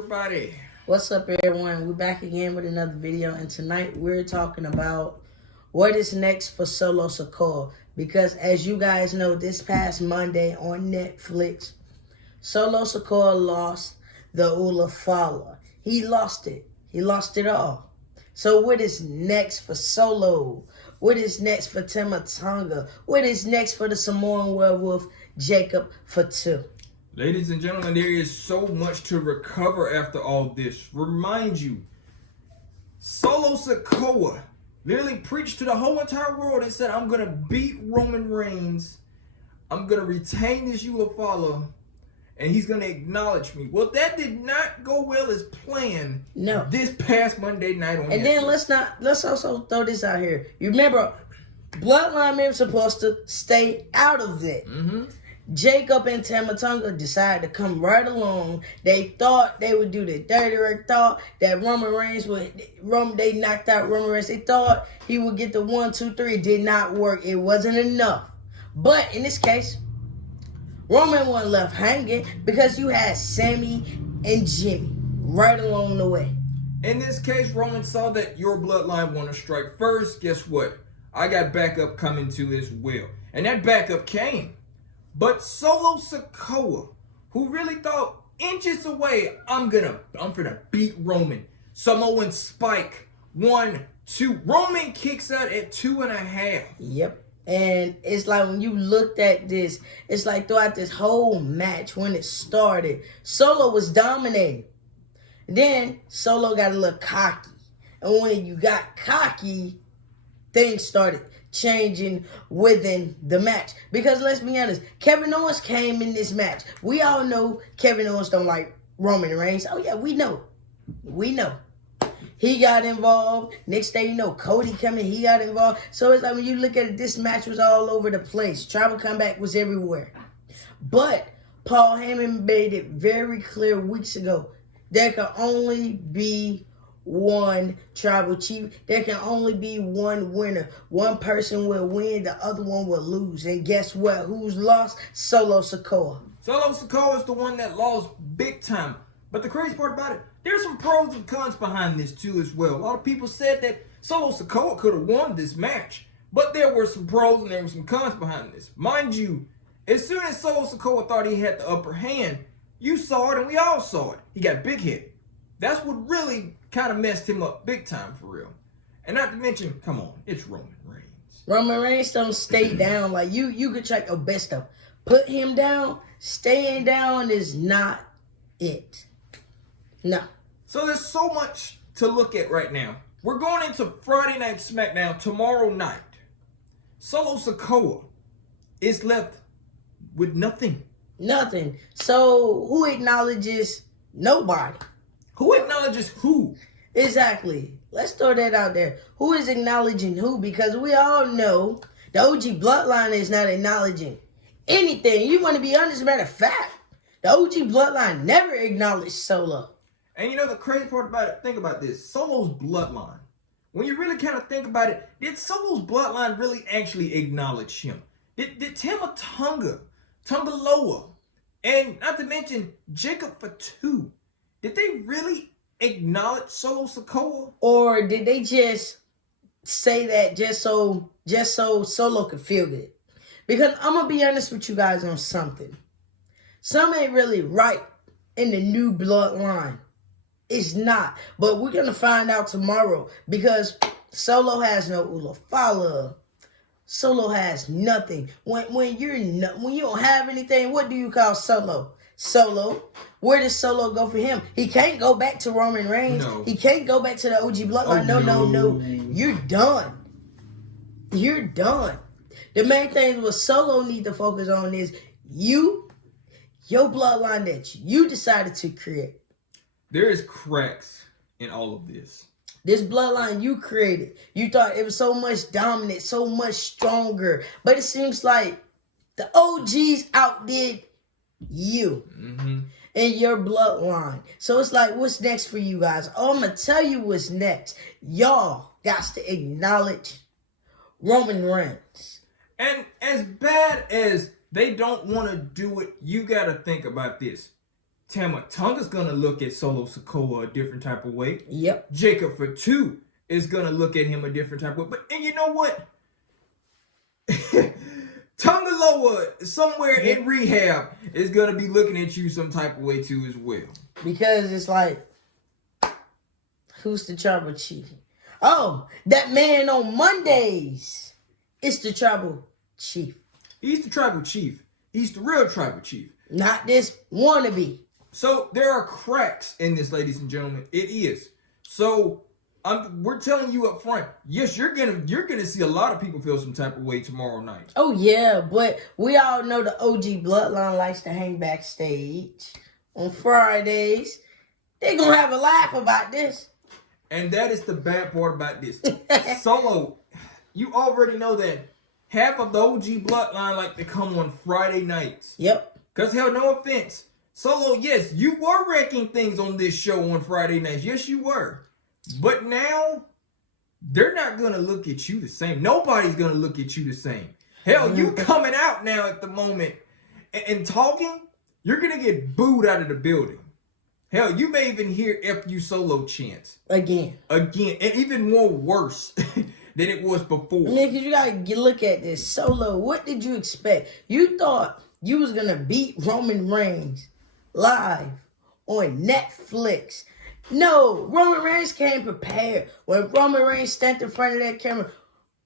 everybody? What's up, everyone? We're back again with another video, and tonight we're talking about what is next for Solo Sikoa. Because as you guys know, this past Monday on Netflix, Solo Sikoa lost the Ulafala. He lost it. He lost it all. So what is next for Solo? What is next for Tamatonga? What is next for the Samoan werewolf, jacobfatu? Ladies and gentlemen, there is so much to recover after all this. Remind you, Solo Sikoa literally preached to the whole entire world and said, I'm going to beat Roman Reigns. I'm going to retain this Ulafala. And he's going to acknowledge me. Well, that did not go well as planned. No. This past Monday night on And Netflix. then let's also throw this out here. You remember, Bloodline members supposed to stay out of it. Jacob and Tamatonga decided to come right along. They thought they would do the dirty work. Thought that Roman Reigns they knocked out Roman Reigns. They thought he would get the 1, 2, 3. It did not work. It wasn't enough. But in this case, Roman wasn't left hanging because you had Sammy and Jimmy right along the way. In this case, Roman saw that your bloodline want to strike first. Guess what? I got backup coming to as well. And that backup came. But Solo Sikoa, who really thought inches away, I'm gonna beat Roman. Samoan Spike, 1, 2. Roman kicks out at 2.5. Yep. And it's like when you looked at this, it's like throughout this whole match when it started, Solo was dominating. Then Solo got a little cocky. And when you got cocky, things started changing within the match. Because let's be honest, Kevin Owens came in this match. We all know Kevin Owens don't like Roman Reigns. Oh yeah, we know. We know. He got involved. Next day, you know, Cody coming, he got involved. So it's like when you look at it, this match was all over the place. Tribalcombat was everywhere. But Paul Heyman made it very clear weeks ago. There can only be one tribal chief. There can only be one winner. One person will win, the other one will lose. And guess what? Who's lost? Solo Sikoa. Solo Sikoa is the one that lost big time. But the crazy part about it, there's some pros and cons behind this too as well. A lot of people said that Solo Sikoa could have won this match. But there were some pros and there were some cons behind this. Mind you, as soon as Solo Sikoa thought he had the upper hand, you saw it and we all saw it. He got big-headed. That's what really kind of messed him up big time for real. And not to mention, come on, it's Roman Reigns. Roman Reigns don't stay down. Like you could try your best to put him down. Staying down is not it. No. So there's so much to look at right now. We're going into Friday Night SmackDown tomorrow night. Solo Sikoa is left with nothing. Nothing. So who acknowledges nobody? Who acknowledges who? Exactly. Let's throw that out there. Who is acknowledging who? Because we all know the OG Bloodline is not acknowledging anything. You want to be honest, matter of fact, the OG Bloodline never acknowledged Solo. And you know the crazy part about it, think about this. Solo's bloodline. When you really kind of think about it, did Solo's bloodline really actually acknowledge him? Did Tamatonga, Tongaloa, and not to mention jacobfatu, did they really acknowledge Solo Sikoa? Or did they just say that just so Solo could feel good? Because I'm going to be honest with you guys on something. Some ain't really right in the new bloodline. It's not. But we're going to find out tomorrow. Because Solo has no Ulafala. Solo has nothing. When you don't have anything, what do you call Solo? Solo. Where does Solo go for him? He can't go back to Roman Reigns. No. He can't go back to the OG Bloodline. No. You're done. You're done. The main thing what Solo need to focus on is your bloodline that you decided to create. There is cracks in all of this. This bloodline you created. You thought it was so much dominant, so much stronger. But it seems like the OGs outdid you and your bloodline. So it's like, what's next for you guys? Oh, I'm going to tell you what's next. Y'all got to acknowledge Roman Reigns. And as bad as they don't want to do it, you got to think about this. Tamatonga's gonna look at Solo Sikoa a different type of way. Yep. Jacobfatu is gonna look at him a different type of way. But and you know what? Tongaloa somewhere in rehab is gonna be looking at you some type of way too as well. Because it's like, who's the tribal chief? Oh, that man on Mondays. It's the tribal chief. He's the tribal chief. He's the real tribal chief. Not this wannabe. So there are cracks in this, ladies and gentlemen. It is. So we're telling you up front. Yes, you're gonna see a lot of people feel some type of way tomorrow night. Oh yeah, but we all know the OG Bloodline likes to hang backstage on Fridays. They're gonna have a laugh about this. And that is the bad part about this. Solo, you already know that half of the OG Bloodline like to come on Friday nights. Yep. Because hell, no offense. Solo, yes, you were wrecking things on this show on Friday nights. Yes, you were. But now, they're not going to look at you the same. Nobody's going to look at you the same. Hell, you coming out now at the moment and talking, you're going to get booed out of the building. Hell, you may even hear FU Solo chants. Again. And even more worse than it was before. I mean, because you got to look at this. Solo, what did you expect? You thought you was going to beat Roman Reigns live on Netflix. No, Roman Reigns came prepared. When Roman Reigns stepped in front of that camera,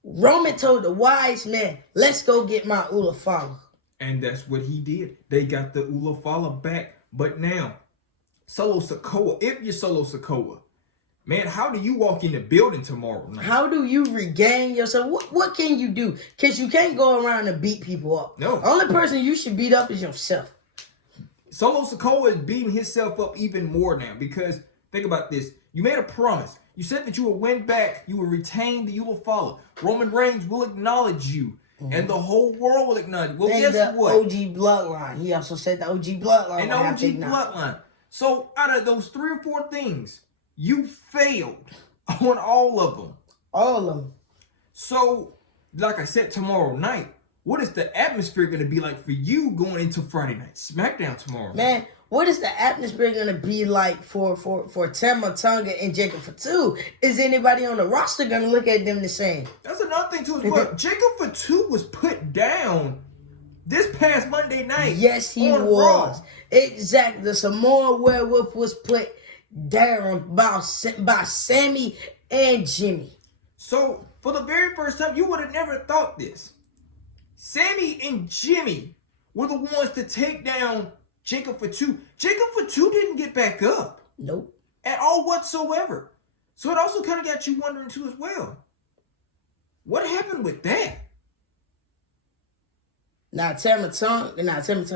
Roman told the wise man, let's go get my Ulafala. And that's what he did. They got the Ulafala back. But now, Solo Sikoa, if you're Solo Sikoa, man, how do you walk in the building tomorrow night? How do you regain yourself? What can you do? Because you can't go around and beat people up. No. The only person you should beat up is yourself. Solo Sikoa is beating himself up even more now because, think about this. You made a promise. You said that you would win back. You would retain the Ulafala. Roman Reigns will acknowledge you. Mm-hmm. And the whole world will acknowledge you. Well, and guess the what? OG Bloodline. He also said the OG Bloodline. And the OG Bloodline. So, out of those 3 or 4 things, you failed on all of them. All of them. So, like I said, tomorrow night, what is the atmosphere going to be like for you going into Friday night SmackDown tomorrow night? Man, what is the atmosphere going to be like for Tamatonga and Jacobfatu? Is anybody on the roster going to look at them the same? That's another thing too as well. Jacobfatu was put down this past Monday night. Yes, he was. Raw. Exactly. The Samoan werewolf was put down by Sammy and Jimmy. So, for the very first time, you would have never thought this. Sammy and Jimmy were the ones to take down Jacobfatu. Jacobfatu didn't get back up. Nope. At all whatsoever. So it also kind of got you wondering too as well. What happened with that? Tamatonga,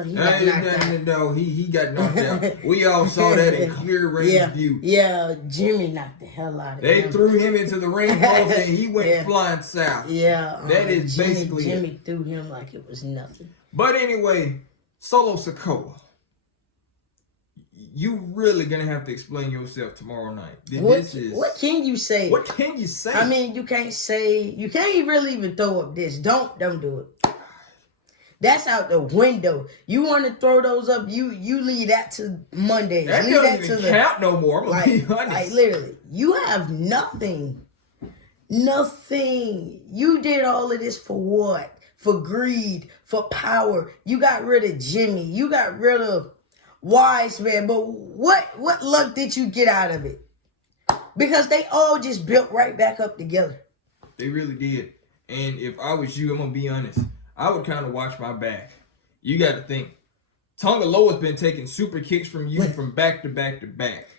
he got knocked out. No, he got knocked out. We all saw that in clear range view. Yeah, Jimmy knocked the hell out of him. They threw him into the ring post and he went flying south. Yeah. That is basically Jimmy threw him like it was nothing. But anyway, Solo Sikoa, you really going to have to explain yourself tomorrow night. What can you say? What can you say? I mean, you can't really even throw up this. Don't do it. That's out the window. You want to throw those up? You leave that to Monday. That leave doesn't even count no more. I'm gonna be honest. Like literally, you have nothing. Nothing. You did all of this for what? For greed, for power. You got rid of Jimmy. You got rid of Wise Man. But what luck did you get out of it? Because they all just built right back up together. They really did. And if I was you, I'm gonna be honest, I would kind of watch my back. You got to think, Tongaloa's been taking super kicks from you from back to back to back.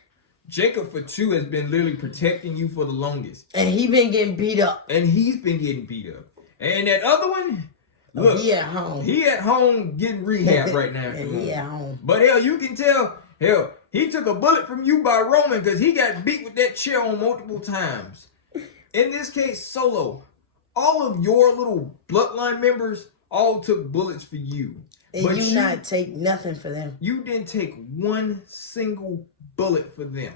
Jacobfatu has been literally protecting you for the longest. And he been getting beat up. And he's been getting beat up. And that other one, look, he at home. He at home getting rehab right now. He at home. But hell, you can tell, hell, he took a bullet from you by Roman because he got beat with that chair on multiple times. In this case, Solo, all of your little bloodline members all took bullets for you. And but you not take nothing for them. You didn't take one single bullet for them.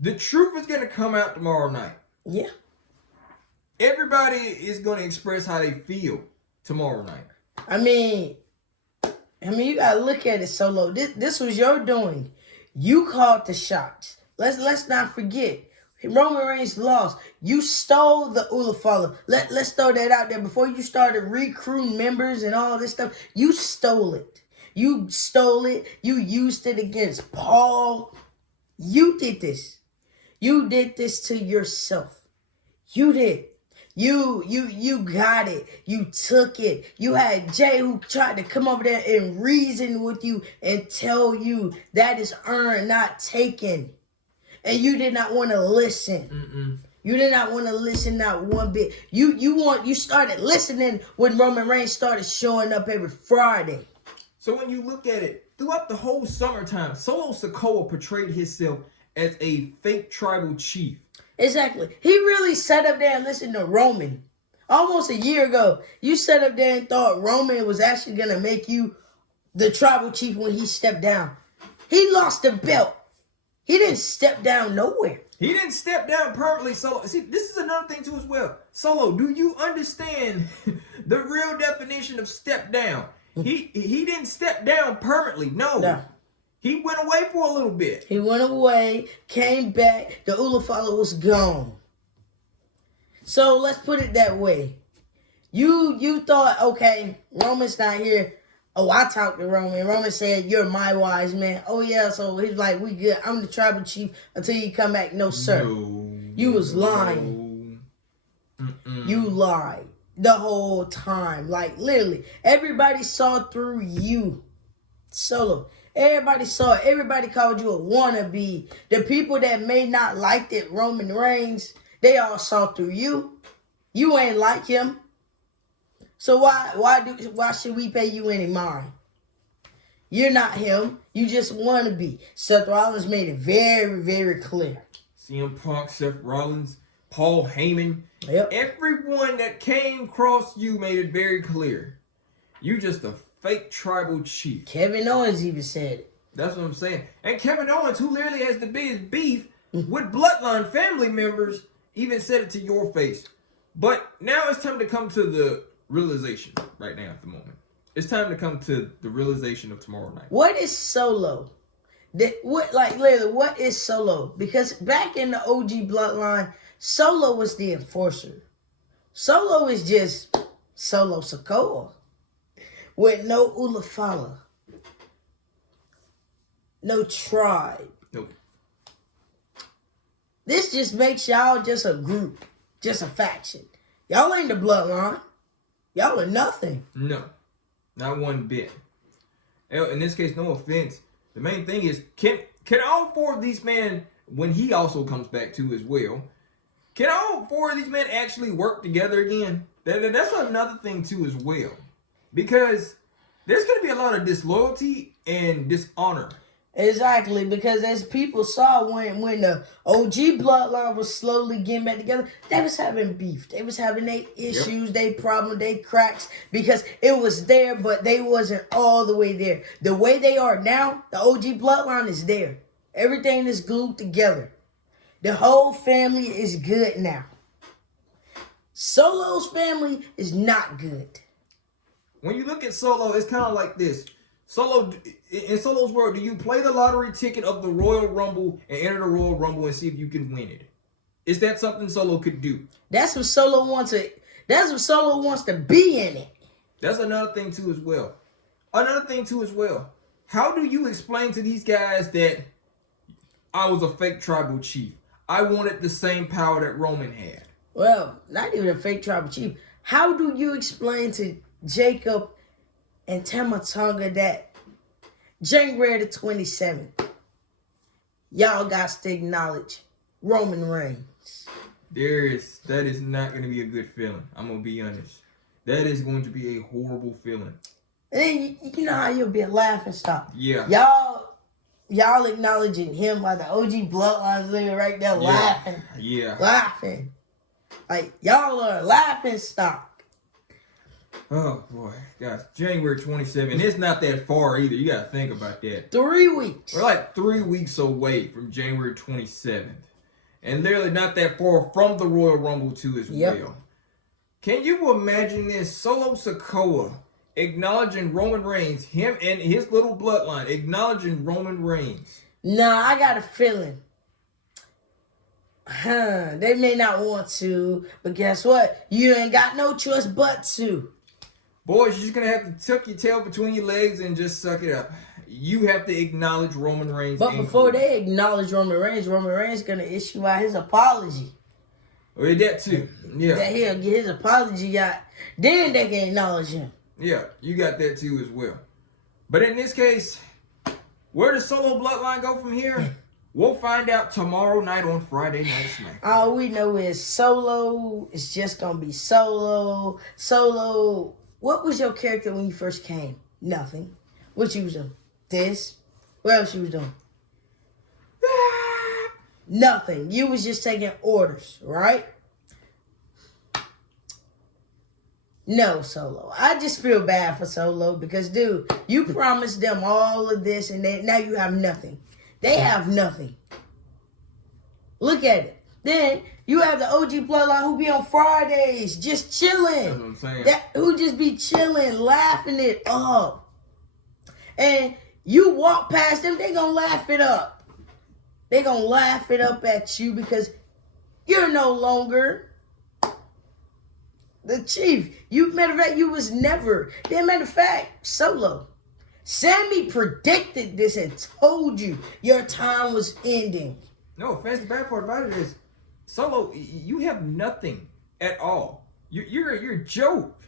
The truth is going to come out tomorrow night. Yeah. Everybody is going to express how they feel tomorrow night. I mean, I mean, you gotta look at it, Solo. This was your doing. You called the shots. Let's not forget. Roman Reigns lost. You stole the Ulafala. Let's throw that out there. Before you started recruiting members and all this stuff, you stole it. You stole it. You used it against Paul. You did this. You did this to yourself. You did. You got it. You took it. You had Jay who tried to come over there and reason with you and tell you that is earned, not taken. And you did not want to listen. You did not want to listen, not one bit. You started listening when Roman Reigns started showing up every Friday. So when you look at it, throughout the whole summertime, Solo Sikoa portrayed himself as a fake tribal chief. Exactly. He really sat up there and listened to Roman. Almost a year ago, you sat up there and thought Roman was actually going to make you the tribal chief when he stepped down. He lost the belt. He didn't step down nowhere. He didn't step down permanently. Solo. See, this is another thing too as well. Solo, do you understand the real definition of step down? He didn't step down permanently. No. He went away for a little bit. He went away, came back. The Ulafala was gone. So let's put it that way. You thought, okay, Roman's not here. Oh, I talked to Roman. Roman said, you're my wise man. Oh, yeah. So he's like, we good. I'm the tribal chief until you come back. No, sir. No, you was lying. You lied the whole time. Like, literally, everybody saw through you. Solo. Everybody saw it. Everybody called you a wannabe. The people that may not like it, Roman Reigns, they all saw through you. You ain't like him. So why should we pay you any mind? You're not him. You just want to be. Seth Rollins made it very, very clear. CM Punk, Seth Rollins, Paul Heyman. Yep. Everyone that came across you made it very clear. You just a fake tribal chief. Kevin Owens even said it. That's what I'm saying. And Kevin Owens, who literally has the biggest beef with Bloodline family members, even said it to your face. But now it's time to come to the realization right now at the moment. It's time to come to the realization of tomorrow night. What is Solo? What is Solo? Because back in the OG Bloodline, Solo was the enforcer. Solo is just Solo Sikoa with no Ulafala, no tribe. Nope. This just makes y'all just a group, just a faction. Y'all ain't the Bloodline. Y'all are nothing. No, not one bit. In this case, no offense. The main thing is, can all four of these men, when he also comes back too as well, can all four of these men actually work together again? That's another thing too as well. Because there's going to be a lot of disloyalty and dishonor. Exactly, because as people saw when the OG Bloodline was slowly getting back together, they was having beef. They was having their issues, their problems, their cracks, because it was there, but they wasn't all the way there. The way they are now, the OG Bloodline is there. Everything is glued together. The whole family is good now. Solo's family is not good. When you look at Solo, it's kind of like this. Solo, in Solo's world, do you play the lottery ticket of the Royal Rumble and enter the Royal Rumble and see if you can win it? Is that something Solo could do? That's what Solo wants to. That's what Solo wants to be in it. That's another thing too as well. How do you explain to these guys that I was a fake tribal chief? I wanted the same power that Roman had. Well, not even a fake tribal chief. How do you explain to Jacob and Tamatonga that January the 27th, y'all got to acknowledge Roman Reigns? That is not going to be a good feeling. I'm going to be honest. That is going to be a horrible feeling. And then you know how you'll be a laughing stock. Yeah. Y'all acknowledging him like the OG Bloodline's living right there laughing. Yeah. Laughing. Like, y'all are a laughing stock. Oh, boy. Guys, January 27th. It's not that far either. You got to think about that. 3 weeks. We're like 3 weeks away from January 27th. And literally not that far from the Royal Rumble too as well. Can you imagine this? Solo Sikoa acknowledging Roman Reigns, him and his little bloodline, acknowledging Roman Reigns. Nah, I got a feeling. They may not want to, but guess what? You ain't got no choice but to. Boys, you're just going to have to tuck your tail between your legs and just suck it up. You have to acknowledge Roman Reigns. But before they acknowledge Roman Reigns going to issue out his apology. Well, that too. Yeah. That he'll get his apology out. Then they can acknowledge him. Yeah, you got that too as well. But in this case, where does Solo Bloodline go from here? We'll find out tomorrow night on Friday Night SmackDown. All we know is Solo. It's just going to be Solo. Solo. What was your character when you first came? Nothing. What you was doing? This? What else you was doing? Nothing. You was just taking orders, right? No, Solo. I just feel bad for Solo because, dude, you promised them all of this and now you have nothing. They have nothing. Look at it. Then you have the OG Bloodline who be on Fridays just chilling. That's what I'm saying. Who just be chilling, laughing it up. And you walk past them, they gonna laugh it up. They gonna laugh it up at you because you're no longer the chief. Matter of fact, you was never. Then matter of fact, Solo. Sammy predicted this and told you your time was ending. No, the bad part about it is, Solo, you have nothing at all. You're a joke.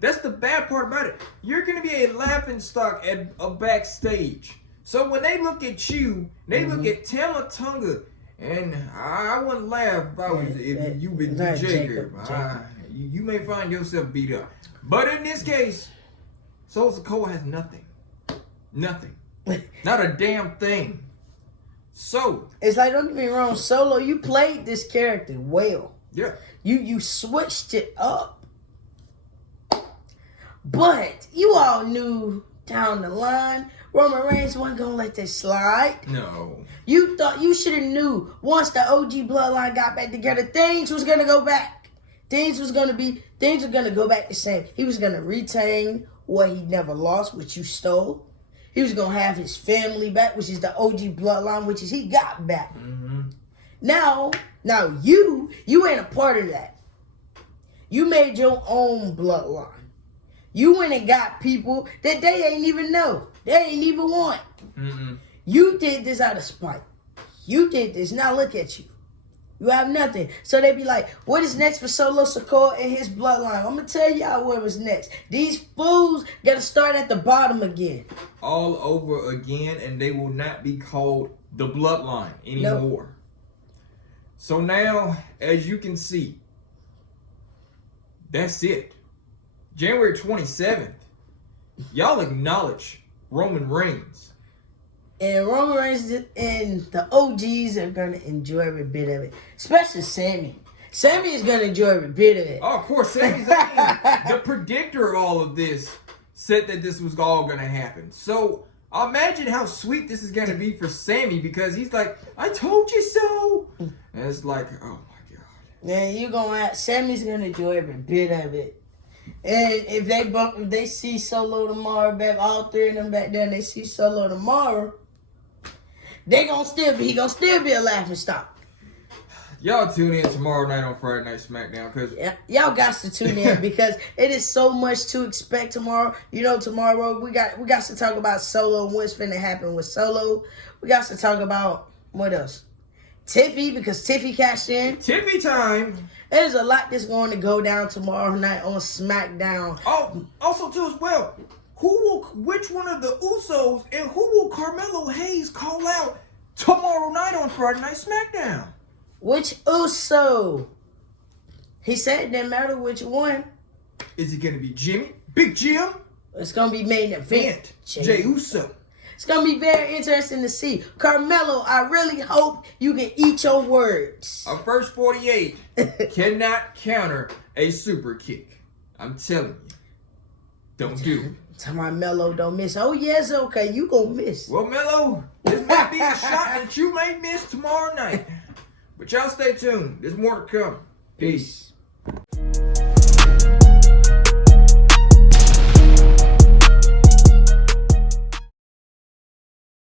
That's the bad part about it. You're going to be a laughing stock at a backstage. So when they look at you, they look at Tamatonga, and I wouldn't laugh if you been Jacob. You may find yourself beat up. But in this case, Sikoa has nothing. Nothing. Not a damn thing. So it's like, don't get me wrong, Solo, you played this character well. Yeah. You switched it up. But you all knew down the line Roman Reigns wasn't gonna let this slide. No. You thought you should have knew once the OG Bloodline got back together, things was gonna go back. Things were gonna go back the same. He was gonna retain what he never lost, which you stole. He was gonna have his family back, which is the OG Bloodline, which is he got back. Mm-hmm. Now you ain't a part of that. You made your own bloodline. You went and got people that they ain't even know. They ain't even want. Mm-mm. You did this out of spite. You did this. Now look at you. You have nothing. So they be like, what is next for Sikoa and his bloodline? I'm going to tell y'all what was next. These fools got to start at the bottom again. All over again, and they will not be called the Bloodline anymore. Nope. So now, as you can see, that's it. January 27th, y'all acknowledge Roman Reigns. And Roman Reigns and the OGs are going to enjoy every bit of it. Especially Sammy. Sammy is going to enjoy every bit of it. Oh, of course, Sammy's the predictor of all of this said that this was all going to happen. So, imagine how sweet this is going to be for Sammy because he's like, I told you so. And it's like, oh my God. Yeah, Sammy's going to enjoy every bit of it. And if they see Solo tomorrow back, all three of them back there, and they see Solo tomorrow, he gonna still be a laughing stock. Y'all tune in tomorrow night on Friday Night SmackDown because y'all got to tune in because it is so much to expect tomorrow. You know, tomorrow we got to talk about Solo and what's finna happen with Solo. We got to talk about what else? Tiffy, because Tiffy cashed in. Tiffy time. There's a lot that's going to go down tomorrow night on SmackDown. Oh, also too as well. Which one of the Usos and who will Carmelo Hayes call out tomorrow night on Friday Night SmackDown? Which Uso? He said it didn't matter which one. Is it going to be Jimmy? Big Jim? It's going to be main event. Jeyuso. It's going to be very interesting to see. Carmelo, I really hope you can eat your words. A first 48 cannot counter a super kick. I'm telling you. Don't do it. Tell my Melo don't miss. Oh, yes, okay. You going to miss. Well, Melo, this might be a shot that you may miss tomorrow night. But y'all stay tuned. There's more to come. Peace.